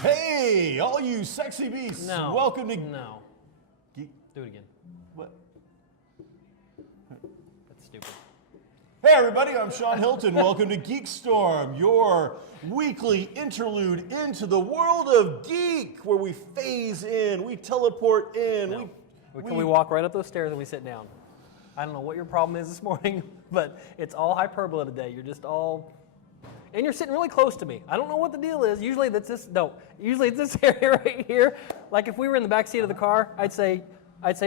Hey, all you sexy beasts! No. Welcome to No. Geek. Do it again. What? That's stupid. Hey everybody, I'm Sean Hilton. Welcome to GeekStorm, your weekly interlude into the world of geek, where we phase in, we teleport in, No. We walk right up those stairs and we sit down. I don't know what your problem is this morning, but it's all hyperbole today. You're just all, and you're sitting really close to me. I don't know what the deal is. Usually it's this area right here. Like if we were in the back seat of the car, I'd say,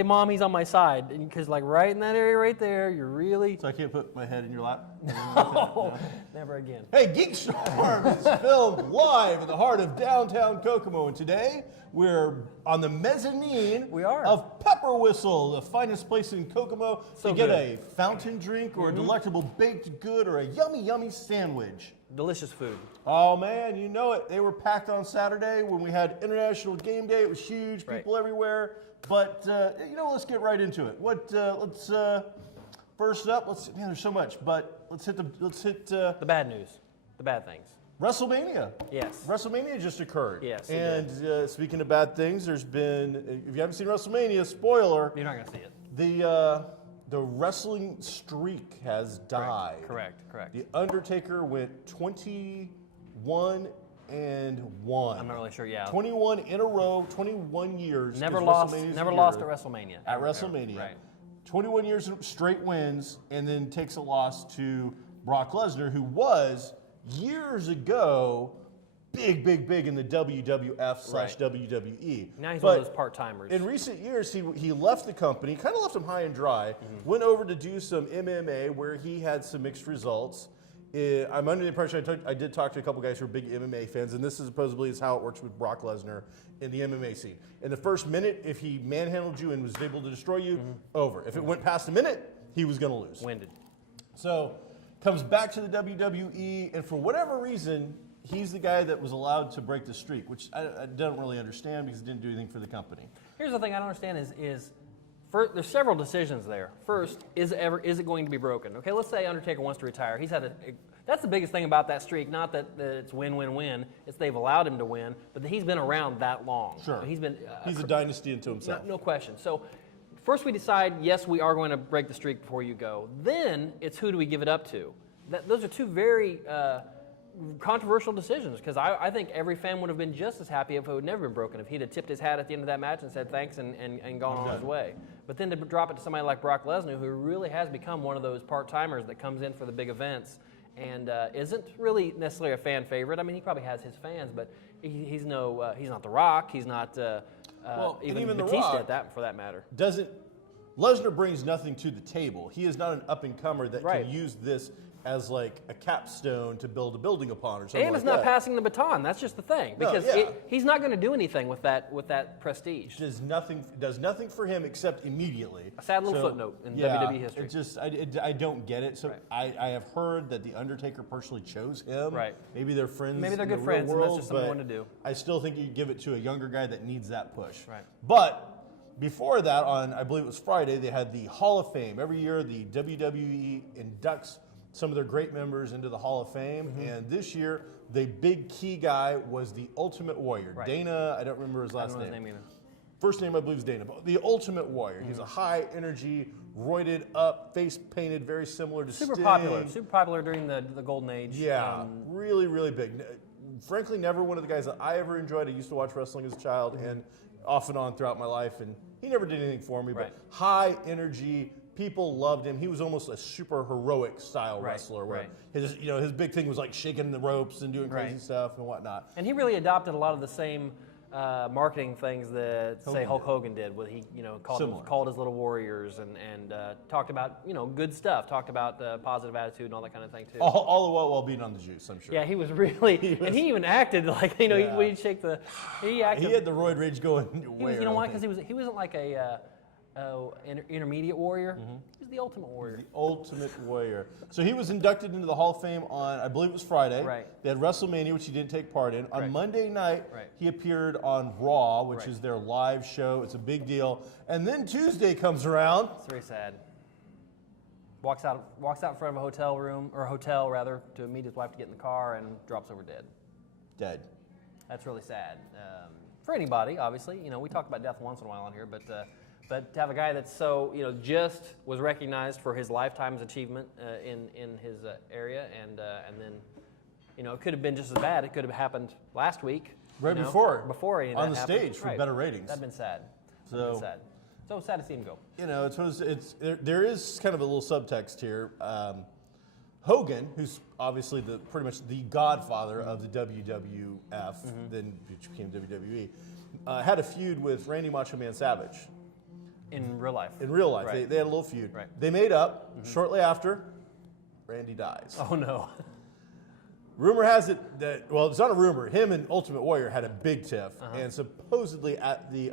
Mommy's on my side, because like right in that area right there, you're really. So I can't put my head in your lap? No, never again. Hey, GeekStorm is filmed live in the heart of downtown Kokomo, and today we're on the mezzanine of Pepper Whistle, the finest place in Kokomo to get a fountain drink or a delectable baked good or a yummy, yummy sandwich. Delicious food. Oh man, you know it. They were packed on Saturday when we had International Game Day. It was huge, people everywhere. But let's get right into it. First up, man, there's so much, but let's hit the bad news, the bad things. WrestleMania. Yes. WrestleMania just occurred. Yes. And speaking of bad things, there's been, if you haven't seen WrestleMania, spoiler. You're not going to see it. The wrestling streak has died. Correct. The Undertaker went 21 and 1. I'm not really sure, 21 in a row, 21 years. Never lost at WrestleMania. At WrestleMania. Right. 21 years of straight wins, and then takes a loss to Brock Lesnar, who was, years ago, big in the WWF/WWE. Now he's one of those part-timers. In recent years, he left the company, kind of left him high and dry, went over to do some MMA where he had some mixed results. I'm under the impression, I did talk to a couple guys who are big MMA fans, and this is supposedly is how it works with Brock Lesnar in the MMA scene. In the first minute, if he manhandled you and was able to destroy you, over. If it went past a minute, he was going to lose. Winded. So, comes back to the WWE, and for whatever reason, he's the guy that was allowed to break the streak, which I don't really understand because he didn't do anything for the company. Here's the thing I don't understand is there's several decisions there. First, is it going to be broken? Okay, let's say Undertaker wants to retire. That's the biggest thing about that streak. Not that it's win-win-win. It's they've allowed him to win, but he's been around that long. Sure. He's a dynasty unto himself. No question. So first we decide, yes, we are going to break the streak before you go. Then it's who do we give it up to? Those are two very controversial decisions, because I think every fan would have been just as happy if it would never been broken, if he'd have tipped his hat at the end of that match and said thanks and gone on his way. But then to drop it to somebody like Brock Lesnar, who really has become one of those part-timers that comes in for the big events and isn't really necessarily a fan favorite. I mean, he probably has his fans, but he's not The Rock. He's not even Batista for that matter. Lesnar brings nothing to the table. He is not an up-and-comer that can use this as like a capstone to build a building upon or something. And it's not passing the baton. That's just the thing, because he's not going to do anything with that prestige. Does nothing for him except immediately. A sad little footnote in WWE history. I don't get it. So I have heard that the Undertaker personally chose him. Right. Maybe they're friends. Maybe they're in the good friends, real world, and that's just something to do. I still think you give it to a younger guy that needs that push. Right. But before that, on I believe it was Friday, they had the Hall of Fame. Every year, the WWE inducts some of their great members into the Hall of Fame, and this year, the big key guy was the Ultimate Warrior. Right. Dana, I don't remember his last I don't know name. his name either. First name, I believe, is Dana, but the Ultimate Warrior. He's a high energy, roided up, face painted, very similar to Super Sting. Super popular during the Golden Age. Yeah, really, really big. Frankly, never one of the guys that I ever enjoyed. I used to watch wrestling as a child and off and on throughout my life, and he never did anything for me, but high energy. People loved him. He was almost a super heroic style wrestler, where his big thing was like shaking the ropes and doing crazy stuff and whatnot. And he really adopted a lot of the same marketing things that say Hulk Hogan did, where he called his little warriors and talked about good stuff, talked about positive attitude and all that kind of thing too. All the while being on the juice, I'm sure. Yeah, he was really, and he even acted like he'd shake the. He acted. He had the roid rage going. You know why? Because he wasn't like a intermediate warrior. He was the ultimate warrior. The ultimate warrior. So he was inducted into the Hall of Fame on, I believe it was Friday. Right. They had WrestleMania, which he didn't take part in. On Monday night, Right. he appeared on Raw, which is their live show. It's a big deal. And then Tuesday comes around. It's very sad. Walks out in front of a hotel to meet his wife to get in the car and drops over dead. Dead. That's really sad for anybody. Obviously, we talk about death once in a while on here, but to have a guy that's so just was recognized for his lifetime's achievement in his area, and then it could have been just as bad. It could have happened last week, before any of on that the happened. stage for better ratings. That'd been sad. So sad to see him go. There is kind of a little subtext here. Hogan, who's obviously pretty much the godfather of the WWF, then which became WWE, had a feud with Randy Macho Man Savage. In real life. In real life, Right. they had a little feud. Right. They made up. Shortly after, Randy dies. Oh no. Rumor has it that, well, it's not a rumor. Him and Ultimate Warrior had a big tiff, and supposedly at the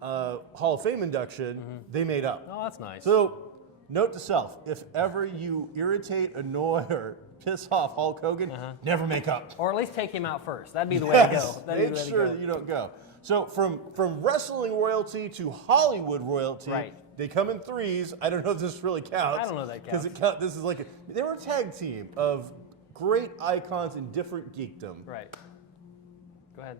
Hall of Fame induction, they made up. Oh, that's nice. So, note to self: if ever you irritate, annoy, or piss off Hulk Hogan, never make up. Or at least take him out first. That'd be the way to go. Make sure that you don't go. So from wrestling royalty to Hollywood royalty, they come in threes. I don't know if this really counts. I don't know if that counts. Because this is they were a tag team of great icons in different geekdom. Right. Go ahead.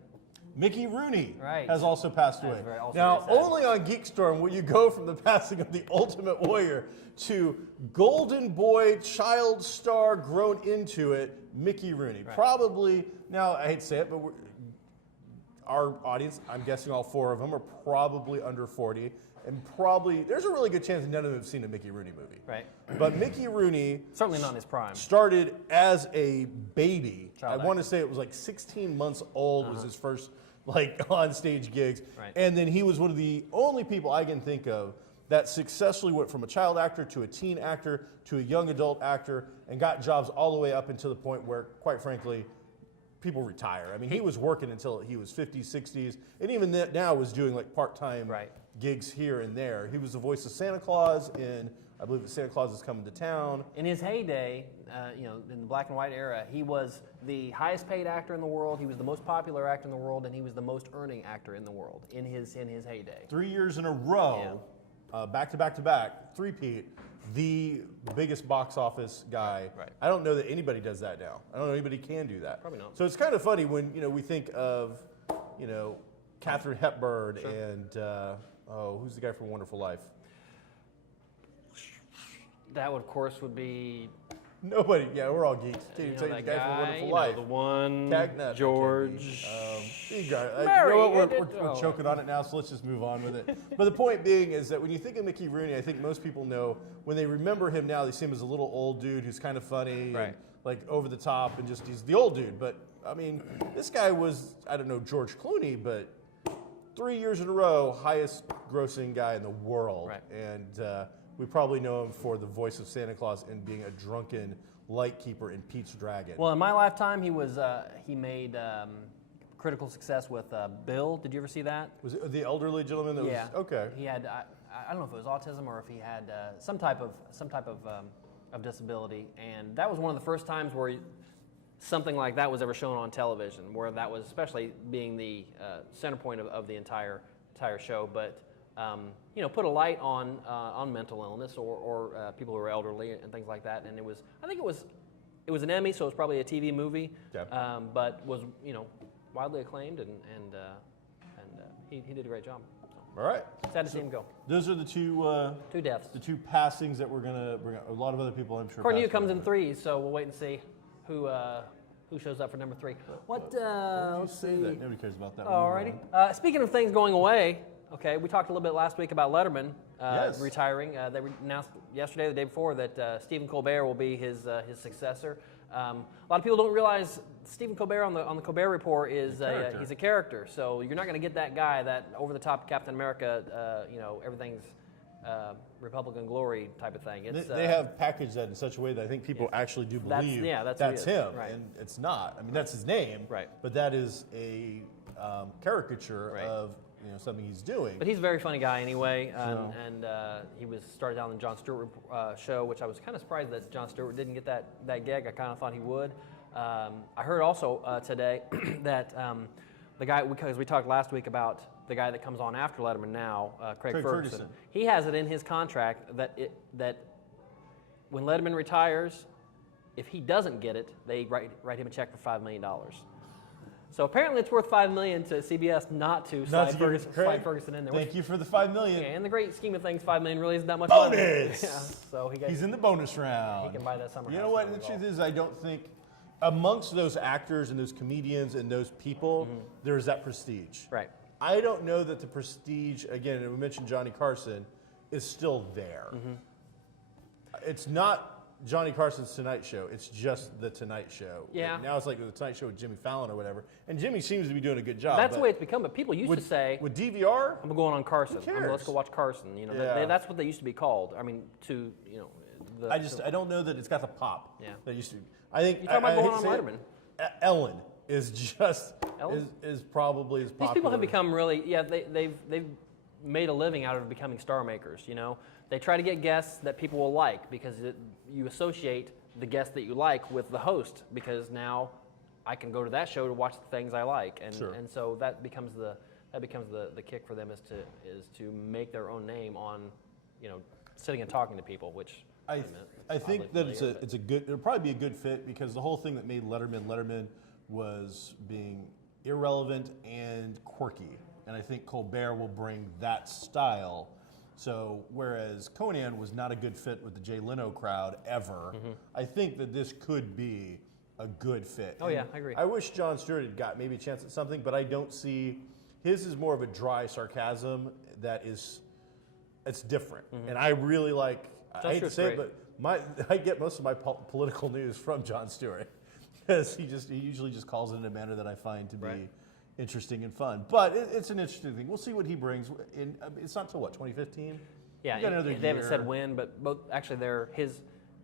Mickey Rooney Right. has also passed away. Now, only on GeekStorm will you go from the passing of the Ultimate Warrior to Golden Boy, child star, grown into it, Mickey Rooney. Right. Probably, now I hate to say it, but our audience, I'm guessing all four of them, are probably under 40. And probably, there's a really good chance none of them have seen a Mickey Rooney movie. Right. But Mickey Rooney Certainly not in his prime. started as a baby. Child I want to say it was like 16 months old was his first on stage gigs. Right. And then he was one of the only people I can think of that successfully went from a child actor to a teen actor to a young adult actor and got jobs all the way up until the point where, quite frankly, people retire. I mean, he was working until he was 50s, 60s, and even now was doing like part-time gigs here and there. He was the voice of Santa Claus in, I believe Santa Claus is Coming to Town. In his heyday, in the black and white era, he was the highest paid actor in the world, he was the most popular actor in the world, and he was the most earning actor in the world in his heyday. 3 years in a row, back to back to back, three-peat, the biggest box office guy. Right. I don't know that anybody does that now. I don't know anybody can do that. Probably not. So it's kind of funny when we think of Katharine Hepburn and who's the guy from Wonderful Life? That would, of course, would be Nobody. Yeah, we're all geeks. you know, The that guy from guy, Wonderful Life. the one Cagnette, George. You got it. Mary, You know what? We're choking on it now, so let's just move on with it. But the point being is that when you think of Mickey Rooney, I think most people know, when they remember him now, they see him as a little old dude who's kind of funny, and, like over the top, and just he's the old dude. But I mean, this guy was, I don't know George Clooney, but 3 years in a row, highest grossing guy in the world. Right. And we probably know him for the voice of Santa Claus and being a drunken lightkeeper in Pete's Dragon. Well, in my lifetime, he made critical success with Bill. Did you ever see that? Was it the elderly gentleman that was okay? He had I don't know if it was autism or if he had some type of disability, and that was one of the first times where something like that was ever shown on television, where that was especially being the center point of the entire show. But put a light on mental illness or people who are elderly and things like that. And I think it was an Emmy, so it was probably a TV movie, but was widely acclaimed, and he did a great job. So. All right. Sad to see him go. Those are the two deaths. The two passings that we're gonna bring up. A lot of other people, I'm sure. Cornelius comes in threes, so we'll wait and see who shows up for number 3. Let's see. That? Nobody cares about that. Alrighty. Speaking of things going away, okay, we talked a little bit last week about Letterman retiring. They announced yesterday, the day before, that Stephen Colbert will be his successor. A lot of people don't realize Stephen Colbert on the Colbert Report is he's a character. So you're not going to get that guy, that over-the-top Captain America, everything's Republican glory type of thing. It's, they have packaged that in such a way that I think people actually do believe that's him, right. and it's not. I mean, that's his name, right. But that is a caricature of something he's doing. But he's a very funny guy anyway, and he was started out on the Jon Stewart show, which I was kind of surprised that Jon Stewart didn't get that gig. I kind of thought he would. I heard also today that the guy, because we talked last week about the guy that comes on after Letterman now, Craig Ferguson. He has it in his contract that when Letterman retires, if he doesn't get it, they write him a check for $5 million. So apparently it's worth $5 million to CBS not to slide Ferguson in there. Thank you for the $5 million. Yeah, in the great scheme of things, $5 million really isn't that much bonus. Money. Yeah, so he's in the bonus round. He can buy that summer. You know what? The truth is, I don't think amongst those actors and those comedians and those people, there's that prestige. Right. I don't know that the prestige, again, we mentioned Johnny Carson, is still there. It's not Johnny Carson's Tonight Show. It's just the Tonight Show. Yeah. Now it's like the Tonight Show with Jimmy Fallon or whatever. And Jimmy seems to be doing a good job. That's the way it's become. But people used to say, with DVR, I'm going on Carson. Who cares? Let's go watch Carson. That's what they used to be called. I mean, I don't know that it's got the pop. Yeah. That used to. I think. You talking about going on Letterman? Ellen is just is probably as popular. These people have become really they've made a living out of becoming star makers. They try to get guests that people will like because you associate the guest that you like with the host, because now I can go to that show to watch the things I like, and and so that becomes the kick for them is to make their own name on sitting and talking to people, which I think that it'll probably be a good fit, because the whole thing that made Letterman was being irrelevant and quirky, and I think Colbert will bring that style. So whereas Conan was not a good fit with the Jay Leno crowd ever, I think that this could be a good fit. Oh, yeah, I agree. I wish Jon Stewart had got maybe a chance at something, but I don't see, his is more of a dry sarcasm that is, it's different. And I really like, I hate to say it, but I get most of my political news from Jon Stewart, because he usually just calls it in a manner that I find to be interesting and fun. But it's an interesting thing. We'll see what he brings. It's not till what, 2015? Yeah, they haven't said when, but his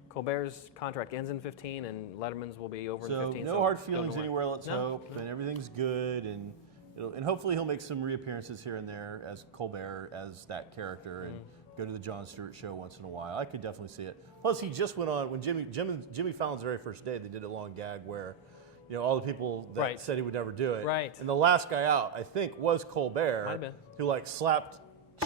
Colbert's contract ends in 15, and Letterman's will be over in 15. So no hard feelings anywhere. Let's hope, and everything's good, and hopefully he'll make some reappearances here and there as Colbert, as that character, and go to the Jon Stewart show once in a while. I could definitely see it. Plus, he just went on when Jimmy Fallon's very first day. They did a long gag where, all the people that said he would never do it. Right. And the last guy out, I think, was Colbert, Might have been. who slapped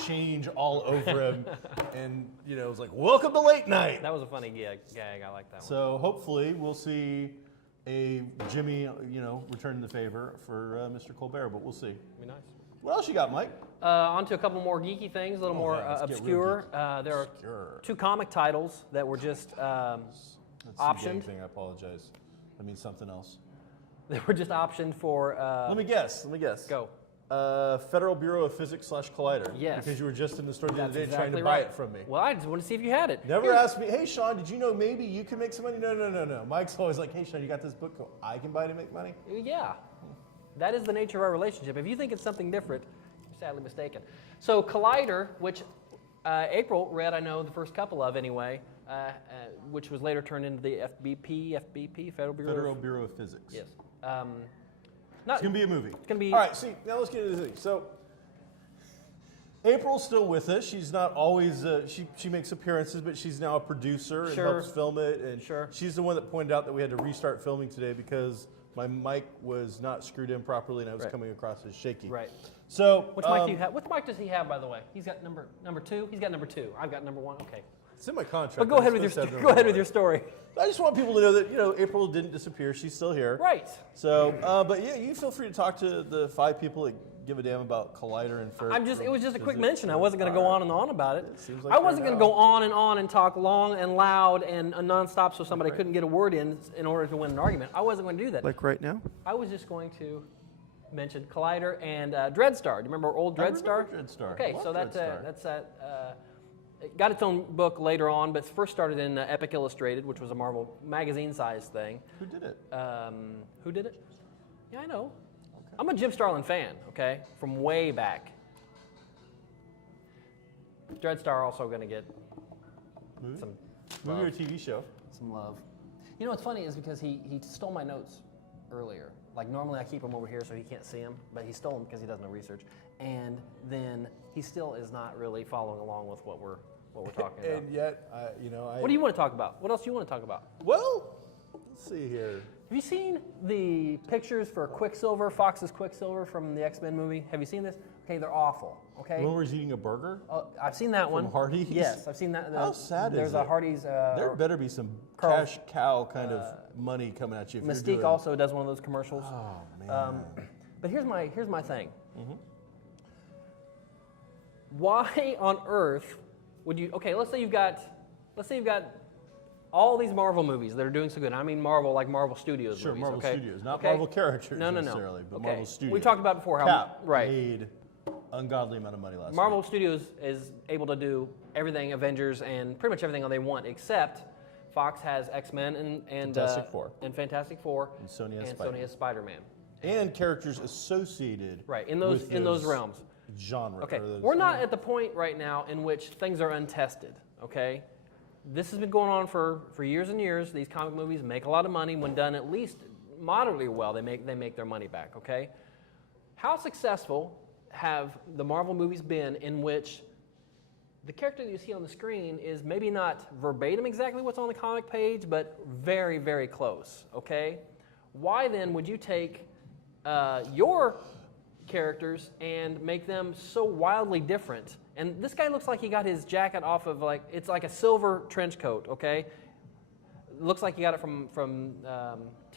change all over him, and was like, "Welcome to late night." That was a funny gag. I like that one. So hopefully we'll see a Jimmy, return the favor for Mr. Colbert, but we'll see. Be nice. What else you got, Mike? On to a couple more geeky things, a little more obscure. There are two comic titles that were just optioned. I apologize. I mean something else. They were just optioned for. Let me guess. Go. Federal Bureau of Physics / Collider. Yes. Because you were just in the store the other day trying to exactly buy it from me. Well, I just want to see if you had it. Never asked me, hey, Shawn, did you know maybe you can make some money? No. Mike's always like, hey, Shawn, you got this book I can buy to make money? Yeah. That is the nature of our relationship. If you think it's something different, you're sadly mistaken. So Collider, which April read, I know, the first couple of anyway, which was later turned into the FBP, Federal Bureau of Physics. Yes. It's going to be a movie. It's going to be. All right, see, now let's get into the thing. So, April's still with us. She's not always, she makes appearances, but she's now a producer and helps film it. And she's the one that pointed out that we had to restart filming today because my mic was not screwed in properly and I was coming across as shaky. Right. So, which mic do you have? Which mic does he have, by the way? He's got number two? He's got number 2. I've got number 1. Okay. It's in my contract. But go ahead with your story. I just want people to know that, April didn't disappear. She's still here. Right. So, but yeah, you feel free to talk to the 5 people that give a damn about Collider and it was just a quick mention. I wasn't going to go on and on about it. Seems like I wasn't going to go on and talk long and loud and nonstop so somebody couldn't get a word in order to win an argument. I wasn't going to do that. Like right now? I was just going to mention Collider and Dreadstar. Do you remember old Dreadstar? Dreadstar. Okay, so that's It got its own book later on, but first started in Epic Illustrated, which was a Marvel magazine-sized thing. Who did it? Who did it? Yeah, I know. Okay. I'm a Jim Starlin fan, okay, from way back. Dreadstar also going to get some movie or TV show. Some love. You know what's funny is because he stole my notes earlier. Like normally I keep them over here so he can't see them, but he stole them because he does no research. And then he still is not really following along with what we're talking about. And yet, What do you want to talk about? What else do you want to talk about? Well, let's see here. Have you seen the pictures for Quicksilver, Fox's Quicksilver from the X-Men movie? Have you seen this? Okay, they're awful. Okay. When he's eating a burger? I've seen that one. From Hardee's? Yes, I've seen that. How sad is There's it? a Hardee's. There better be some cash cow kind of money coming at you. If Mystique you're doing... also does one of those commercials. Oh man. But here's my thing. Mm-hmm. Why on earth would you? Okay, let's say you've got all these Marvel movies that are doing so good. I mean Marvel, like Marvel Studios Sure, movies. Marvel okay? Studios, not okay? Marvel characters No. necessarily, but okay. Marvel Studios. We talked about before how Cap right. made ungodly amount of money last Marvel week. Studios is able to do everything Avengers and pretty much everything they want, except Fox has X-Men and Fantastic Four. and Fantastic Four, And Sony has Sony has Spider-Man. And characters associated Right in those realms. Genre. Okay, those, we're not at the point right now in which things are untested. Okay, this has been going on for years and years. These comic movies make a lot of money when done at least moderately well. They make their money back. Okay, how successful have the Marvel movies been in which the character that you see on the screen is maybe not verbatim exactly what's on the comic page, but very, very close, okay? Why then would you take your characters and make them so wildly different? And this guy looks like he got his jacket off of it's like a silver trench coat, okay? Looks like he got it from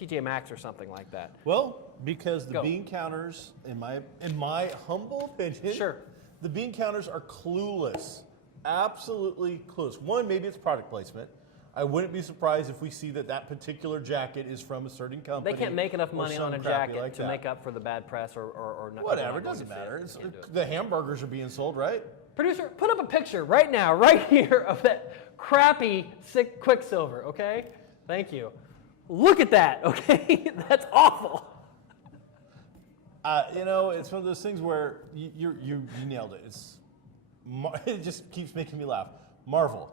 TJ Maxx or something like that. Well, because the bean counters, in my humble opinion, sure, the bean counters are clueless. Absolutely clueless. One, maybe it's product placement. I wouldn't be surprised if we see that particular jacket is from a certain company. They can't make enough money on a jacket like to make up for the bad press or nothing. Whatever, it doesn't matter. The hamburgers are being sold, right? Producer, put up a picture right now, right here, of that crappy, sick Quicksilver, okay? Thank you. Look at that, okay? That's awful. It's one of those things where you nailed it. It just keeps making me laugh. Marvel.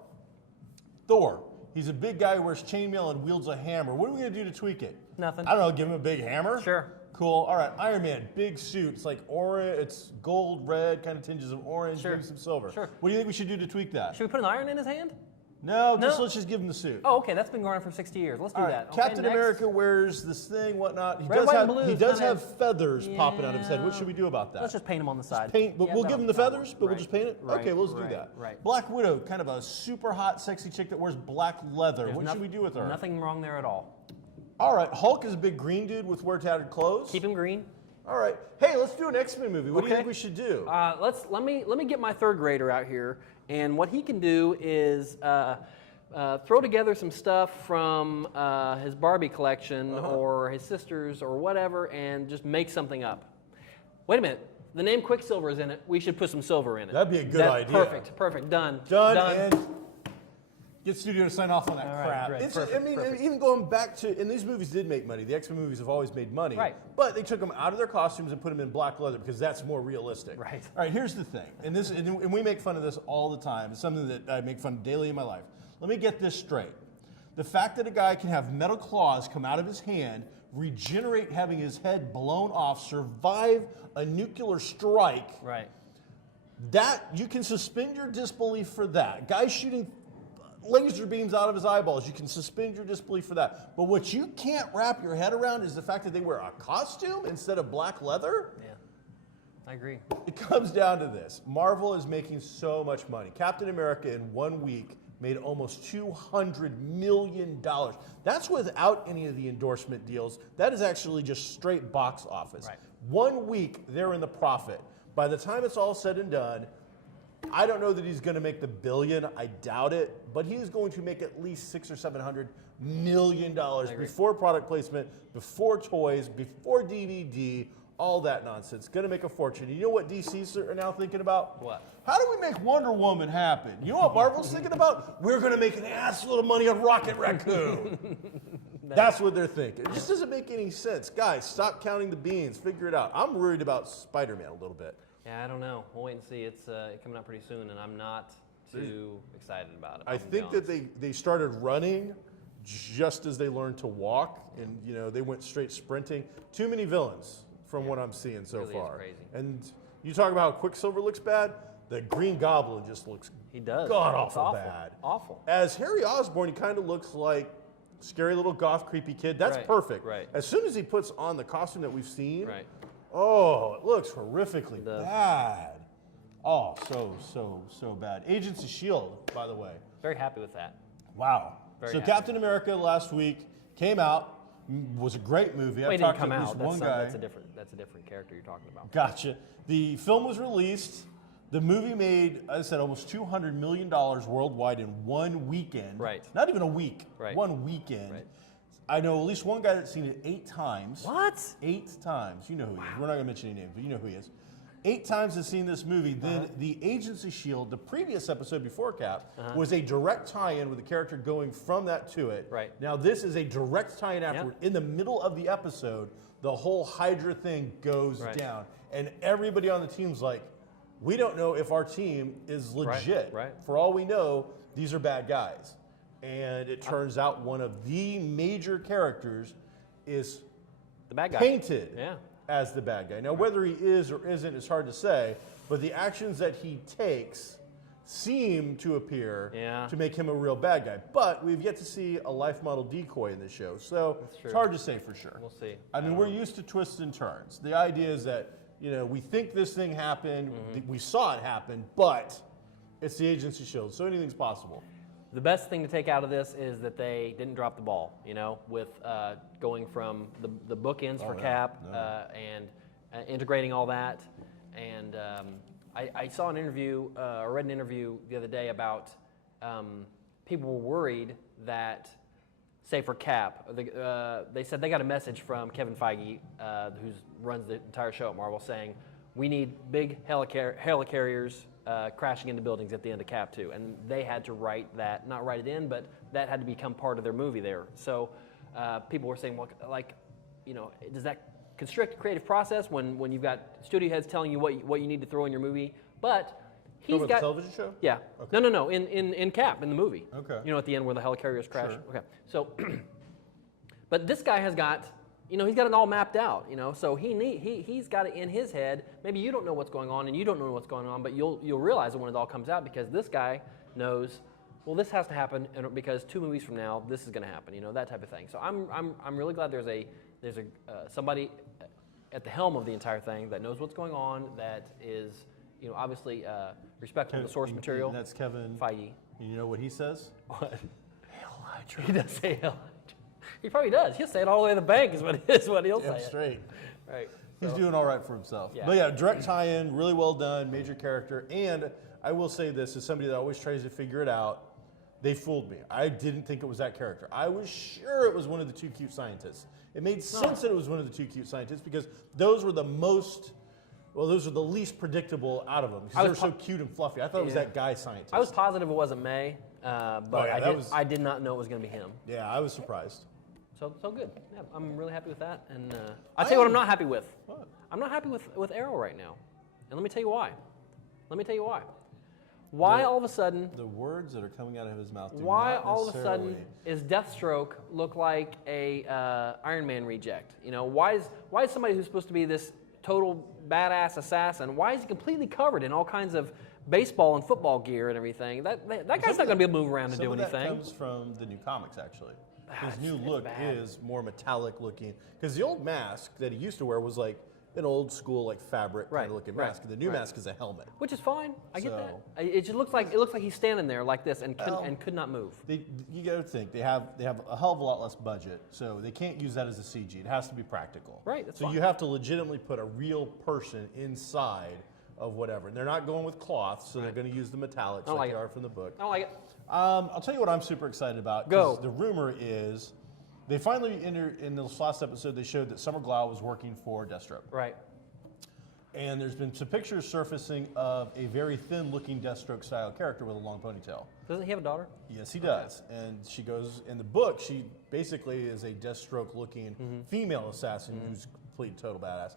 Thor. He's a big guy who wears chainmail and wields a hammer. What are we going to do to tweak it? Nothing. I don't know, give him a big hammer? Sure. Cool. All right, Iron Man, big suit. It's like orange, it's gold, red, kind of tinges of orange, Sure. maybe some silver. Sure. What do you think we should do to tweak that? Should we put an iron in his hand? No, let's just give him the suit. Oh, okay, that's been going on for 60 years. Let's do All right, that. Okay, Captain next. America wears this thing, whatnot. He Red, does white, have and blue he is does kinda- have feathers popping out of his head. What Yeah. should we do about that? Let's just paint him on the side. Paint, but Yeah, we'll give him the feathers, but we'll Right. just paint it? Right, Okay, let's do right, that. right. Black Widow, kind of a super hot, sexy chick that wears black leather. There's What should we do with her? Nothing wrong there at all. All right, Hulk is a big green dude with wear tattered clothes. Keep him green. All right. Hey, let's do an X-Men movie. What do you Okay. think we should do? Let me get my third grader out here, and what he can do is throw together some stuff from his Barbie collection or his sister's or whatever, and just make something up. Wait a minute. The name Quicksilver is in it. We should put some silver in it. That'd be a good idea. Perfect. Done. And get studio to sign off on that All right, crap. great, perfect. Even going back to, and these movies did make money. The X-Men movies have always made money. Right. But they took them out of their costumes and put them in black leather because that's more realistic. Right. All right, here's the thing. And we make fun of this all the time. It's something that I make fun of daily in my life. Let me get this straight. The fact that a guy can have metal claws come out of his hand, regenerate having his head blown off, survive a nuclear strike, Right. that you can suspend your disbelief for that. Guy shooting laser beams out of his eyeballs, you can suspend your disbelief for that. But what you can't wrap your head around is the fact that they wear a costume instead of black leather. Yeah. I agree. It comes down to this. Marvel is making so much money. Captain America in 1 week made almost $200 million. That's without any of the endorsement deals. That is actually just straight box office. Right. 1 week, they're in the profit. By the time it's all said and done, I don't know that he's going to make the billion. I doubt it. But he's going to make at least $600 or $700 million before product placement, before toys, before DVD, all that nonsense. Going to make a fortune. You know what DC's are now thinking about? What? How do we make Wonder Woman happen? You know what Marvel's thinking about? We're going to make an assload of money on Rocket Raccoon. That's what they're thinking. It just doesn't make any sense. Guys, stop counting the beans. Figure it out. I'm worried about Spider-Man a little bit. Yeah, I don't know. We'll wait and see. It's coming out pretty soon, and I'm not too excited about it. I think that they started running just as they learned to walk, and they went straight sprinting. Too many villains from what I'm seeing so really far. is crazy. And you talk about how Quicksilver looks bad. The Green Goblin just looks god awful bad. Awful. As Harry Osborn, he kind of looks like scary little goth, creepy kid. That's perfect. Right. As soon as he puts on the costume that we've seen, Right. oh, it looks horrifically bad. Oh, so bad. Agents of S.H.I.E.L.D., by the way. Very happy with that. Wow. Very so happy. Captain America last week came out, was a great movie. Well, I've he didn't talked come to at out. least one guy. That's a different character you're talking about. Gotcha. The film was released. The movie made, as I said, almost $200 million worldwide in one weekend. Right. Not even a week. Right. One weekend. Right. I know at least one guy that's seen it 8 times. What? 8 times. You know who he is. We're not going to mention any names, but you know who he is. 8 times has seen this movie. Then the Agents of S.H.I.E.L.D., the previous episode before Cap, was a direct tie-in with the character going from that to it. Right. Now this is a direct tie-in afterward. In the middle of the episode, the whole Hydra thing goes down. And everybody on the team's like, we don't know if our team is legit. Right. For all we know, these are bad guys. And it turns out one of the major characters is The bad guy. painted Yeah. as the bad guy. Now, whether he is or isn't is hard to say, but the actions that he takes seem to appear to make him a real bad guy. But we've yet to see a life model decoy in this show, so it's hard to say for sure. We'll see. I mean, we're used to twists and turns. The idea is that, we think this thing happened, we saw it happen, but it's the Agents of S.H.I.E.L.D., so anything's possible. The best thing to take out of this is that they didn't drop the ball, with going from the bookends for Cap and integrating all that. And I saw an interview, or read an interview the other day about people were worried that, say for Cap, they said they got a message from Kevin Feige, who runs the entire show at Marvel, saying, we need big helicarriers crashing into buildings at the end of Cap 2. And they had to not write it in, but that had to become part of their movie there. So people were saying, well, does that constrict the creative process when you've got studio heads telling you what you need to throw in your movie? But he's got the television show? Yeah. Okay. No. In Cap, in the movie. Okay. At the end where the helicarriers crash. Sure. Okay. So, but this guy has got, he's got it all mapped out. So he's got it in his head. Maybe you don't know what's going on, and you don't know what's going on, but you'll realize it when it all comes out, because this guy knows, well, this has to happen, because 2 movies from now, this is going to happen. That type of thing. So I'm really glad there's somebody at the helm of the entire thing that knows what's going on, that is, obviously respectful of the source material. And that's Kevin Feige. You know what he says? What? Hail Hydra. He does say Hail Hydra. He probably does. He'll say it all the way to the bank is what he'll say. Straight. Right. He's doing all right for himself. Yeah. But yeah, direct tie-in, really well done, major character. And I will say this, as somebody that always tries to figure it out, they fooled me. I didn't think it was that character. I was sure it was one of the 2 cute scientists. It made sense that it was one of the 2 cute scientists, because those were the least predictable out of them, because they were so cute and fluffy. I thought it was that guy scientist. I was positive it wasn't May, but I did not know it was going to be him. Yeah, I was surprised. So good. Yeah, I'm really happy with that. And I'll tell you what I'm not happy with. What? I'm not happy with Arrow right now. And let me tell you why. Why all of a sudden... The words that are coming out of his mouth do Why not all of a sudden is Deathstroke look like a Iron Man reject? Why is somebody who's supposed to be this total badass assassin, why is he completely covered in all kinds of baseball and football gear and everything? That guy's not going to be able to move around and do anything. That comes from the new comics, actually. His new look is more metallic looking, because the old mask that he used to wear was like an old school fabric kind of looking mask. The new mask is a helmet, which is fine. I get that. It just looks like he's standing there like this and could not move. You got to think they have a hell of a lot less budget, so they can't use that as a CG. It has to be practical. Right. That's so fine. You have to legitimately put a real person inside of whatever, and they're not going with cloth, so they're going to use the metallics like they are from the book. I don't like it. I'll tell you what I'm super excited about. Go. The rumor is they finally in this last episode they showed that Summer Glau was working for Deathstroke. Right. And there's been some pictures surfacing of a very thin-looking Deathstroke-style character with a long ponytail. Doesn't he have a daughter? Yes, he does. And she goes, in the book, she basically is a Deathstroke-looking female assassin who's a complete total badass.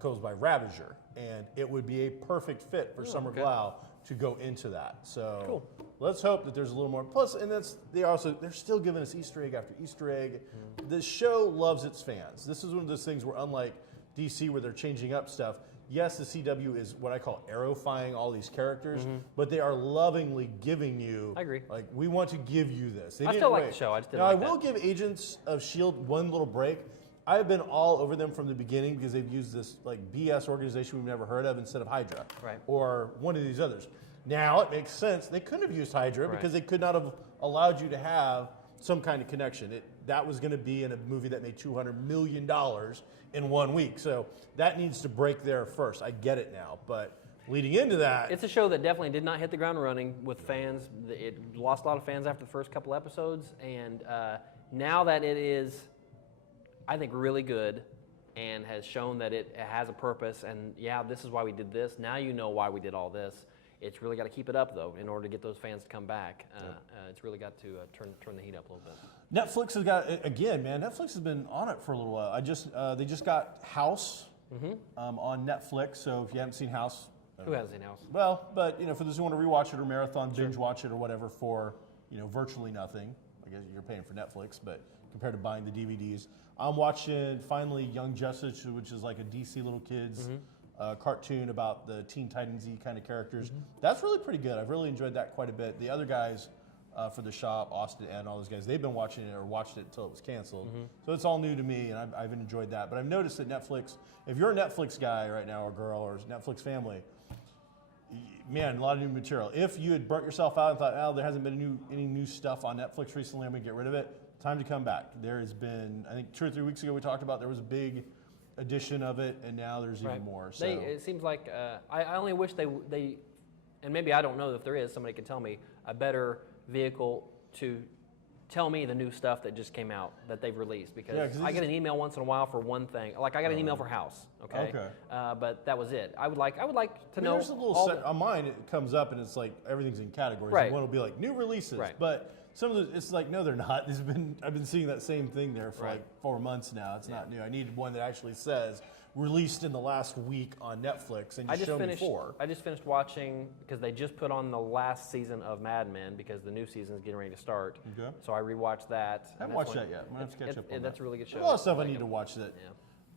Goes by Ravager. And it would be a perfect fit for Summer Glau to go into that. So let's hope that there's a little more. Plus, and they're still giving us Easter egg after Easter egg. The show loves its fans. This is one of those things where, unlike DC, where they're changing up stuff, yes, the CW is what I call arrowifying all these characters, but they are lovingly giving you. I agree. Like, we want to give you this. I still like the show. I just didn't now, like I will that. give Agents of S.H.I.E.L.D. one little break. I've been all over them from the beginning because they've used this like BS organization we've never heard of instead of Hydra, or one of these others. Now it makes sense. They couldn't have used Hydra because they could not have allowed you to have some kind of connection. That was going to be in a movie that made $200 million in 1 week. So that needs to break there first. I get it now, but leading into that, it's a show that definitely did not hit the ground running with fans. It lost a lot of fans after the first couple episodes, and now that it is, I think, really good and has shown that it has a purpose, and yeah, this is why we did this. Now you know why we did all this. It's really got to keep it up, though, in order to get those fans to come back. It's really got to turn the heat up a little bit. Netflix has got, again, man, Netflix has been on it for a little while. They just got House on Netflix, so if you haven't seen House. Who hasn't seen House? Well, but, for those who want to rewatch it or marathon, binge watch it or whatever for, virtually nothing. I guess you're paying for Netflix, but compared to buying the DVDs. I'm watching, finally, Young Justice, which is like a DC little kids cartoon about the Teen Titans-y kind of characters. That's really pretty good. I've really enjoyed that quite a bit. The other guys for the shop, Austin and all those guys, they've been watching it or watched it until it was canceled. So it's all new to me, and I've enjoyed that. But I've noticed that Netflix, if you're a Netflix guy right now or girl or Netflix family, man, a lot of new material. If you had burnt yourself out and thought, oh, there hasn't been any new stuff on Netflix recently, I'm going to get rid of it, time to come back. There has been, I think 2 or 3 weeks ago we talked about there was a big edition of it, and now there's even more. So it seems like, I only wish they, and maybe I don't know if there is, somebody can tell me, a better vehicle to tell me the new stuff that just came out that they've released, because I get an email once in a while for one thing. Like I got an email for House, okay. But that was it. I would like to know. There's a little on mine. It comes up and it's like everything's in categories. Right. And one will be like new releases, but some of the it's like no, they're not. I've been seeing that same thing there for like 4 months now. It's not new. I need one that actually says released in the last week on Netflix, and you show me 4. I just finished watching, because they just put on the last season of Mad Men, because the new season is getting ready to start. Okay. So I rewatched that. I haven't watched that yet. I'm gonna have to catch up on that. That's a really good show. There's a lot of stuff I need to watch that.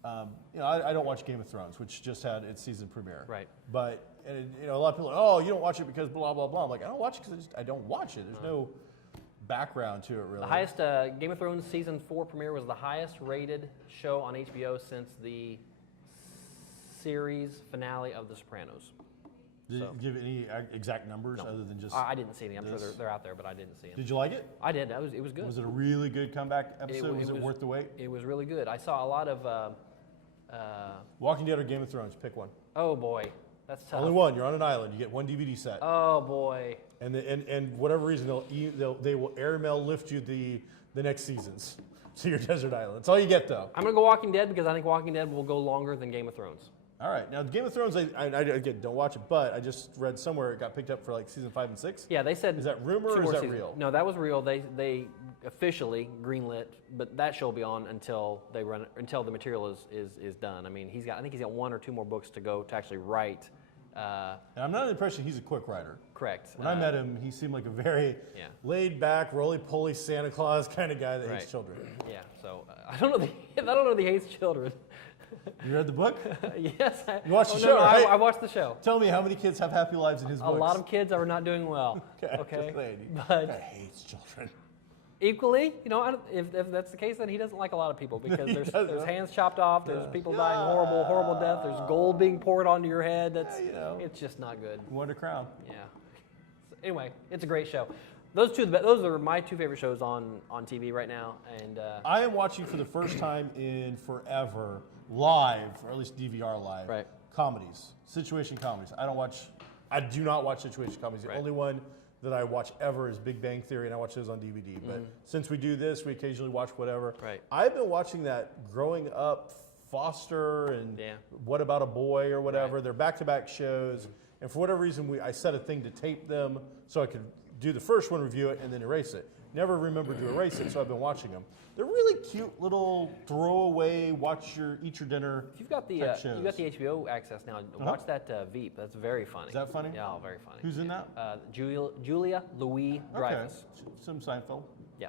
Yeah. I don't watch Game of Thrones, which just had its season premiere. Right. But a lot of people are, oh, you don't watch it because blah blah blah. I'm like, I don't watch it because I don't watch it. There's no background to it really. The highest Game of Thrones season 4 premiere was the highest rated show on HBO since the series finale of The Sopranos. Did you give any exact numbers other than just? I didn't see any. I'm sure they're out there, but I didn't see them. Did you like it? I did. It was good. Was it a really good comeback episode? Was it worth the wait? It was really good. I saw a lot of. Walking Dead or Game of Thrones? Pick one. Oh boy, that's tough. Only one. You're on an island. You get one DVD set. Oh boy. And whatever reason they will airmail lift you the next seasons to your desert island. That's all you get though. I'm gonna go Walking Dead because I think Walking Dead will go longer than Game of Thrones. All right. Now, Game of Thrones, I again, don't watch it, but I just read somewhere it got picked up for like season 5 and 6. Yeah, they said. Is that rumor or is that real? No, that was real. They officially greenlit, but that show will be on until the material is done. I mean, I think he's got 1 or 2 more books to go to actually write. And I'm not under the impression he's a quick writer. Correct. When I met him, he seemed like a very laid back, roly-poly Santa Claus kind of guy that hates children. Yeah. So I don't know that he hates children. You read the book? Yes. You watched the show, right? I watched the show. Tell me how many kids have happy lives in his books. A lot of kids are not doing well. Okay. But he hates children. Equally, if that's the case, then he doesn't like a lot of people because there's hands chopped off, there's people dying horrible death, there's gold being poured onto your head. It's just not good. What a crown. Yeah. So anyway, it's a great show. Those are my 2 favorite shows on TV right now, and I am watching for the first time in forever live, or at least DVR live, comedies, situation comedies. I do not watch situation comedies. The only one that I watch ever is Big Bang Theory, and I watch those on DVD. But since we do this, we occasionally watch whatever. Right. I've been watching that growing up Foster and What About a Boy or whatever. Right. They're back-to-back shows. And for whatever reason, I set a thing to tape them so I could do the first one, review it, and then erase it. Never remembered to erase it, so I've been watching them. They're really cute little throwaway, eat your dinner. If you've got the shows. you got the HBO access now, watch that Veep. That's very funny. Is that funny? Yeah, very funny. Who's in that? Julia Louis-Dreyfus. Okay. Some Seinfeld. Yeah.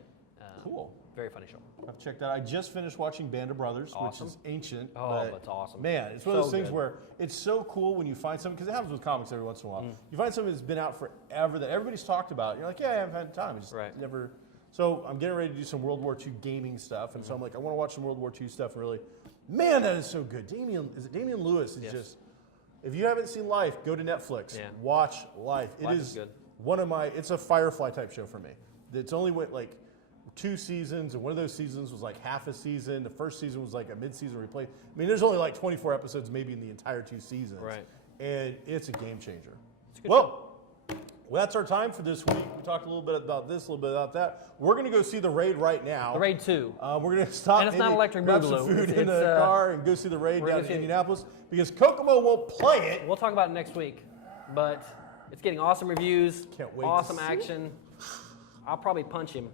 Cool. Very funny show. I've checked that. I just finished watching Band of Brothers, Awesome. which is ancient. Oh, that's awesome. Man, it's one of those things good. where it's so cool when you find something, because it happens with comics every once in a while. You find something that's been out forever that everybody's talked about. And you're like, yeah, I haven't had time. It's just never. So I'm getting ready to do some World War II gaming stuff, and so I'm like, I want to watch some World War II stuff. And really, man, that is so good. Damian Lewis is just. If you haven't seen Life, go to Netflix. Yeah. Watch Life. Life is good. It's a Firefly type show for me. It's only like 2 seasons, and one of those seasons was like half a season. The first season was like a mid-season replay. I mean, there's only like 24 episodes maybe in the entire 2 seasons. Right. And it's a game changer. It's a good Well, that's our time for this week. We talked a little bit about this, a little bit about that. We're going to go see The Raid right now. The Raid 2. We're going to stop And it's not Electric grab some Boogaloo. food in It's, the car and go see The Raid we're down gonna in see- Indianapolis because Kokomo won't play it. We'll talk about it next week, but it's getting awesome reviews. Can't wait to Awesome see action. I'll probably punch him.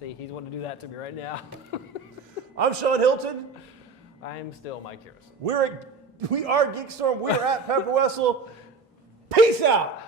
See, he's wanting to do that to me right now. I'm Sean Hilton. I'm still Mike Harrison. We are GeekStorm. We are at Pepper Wessel. Peace out.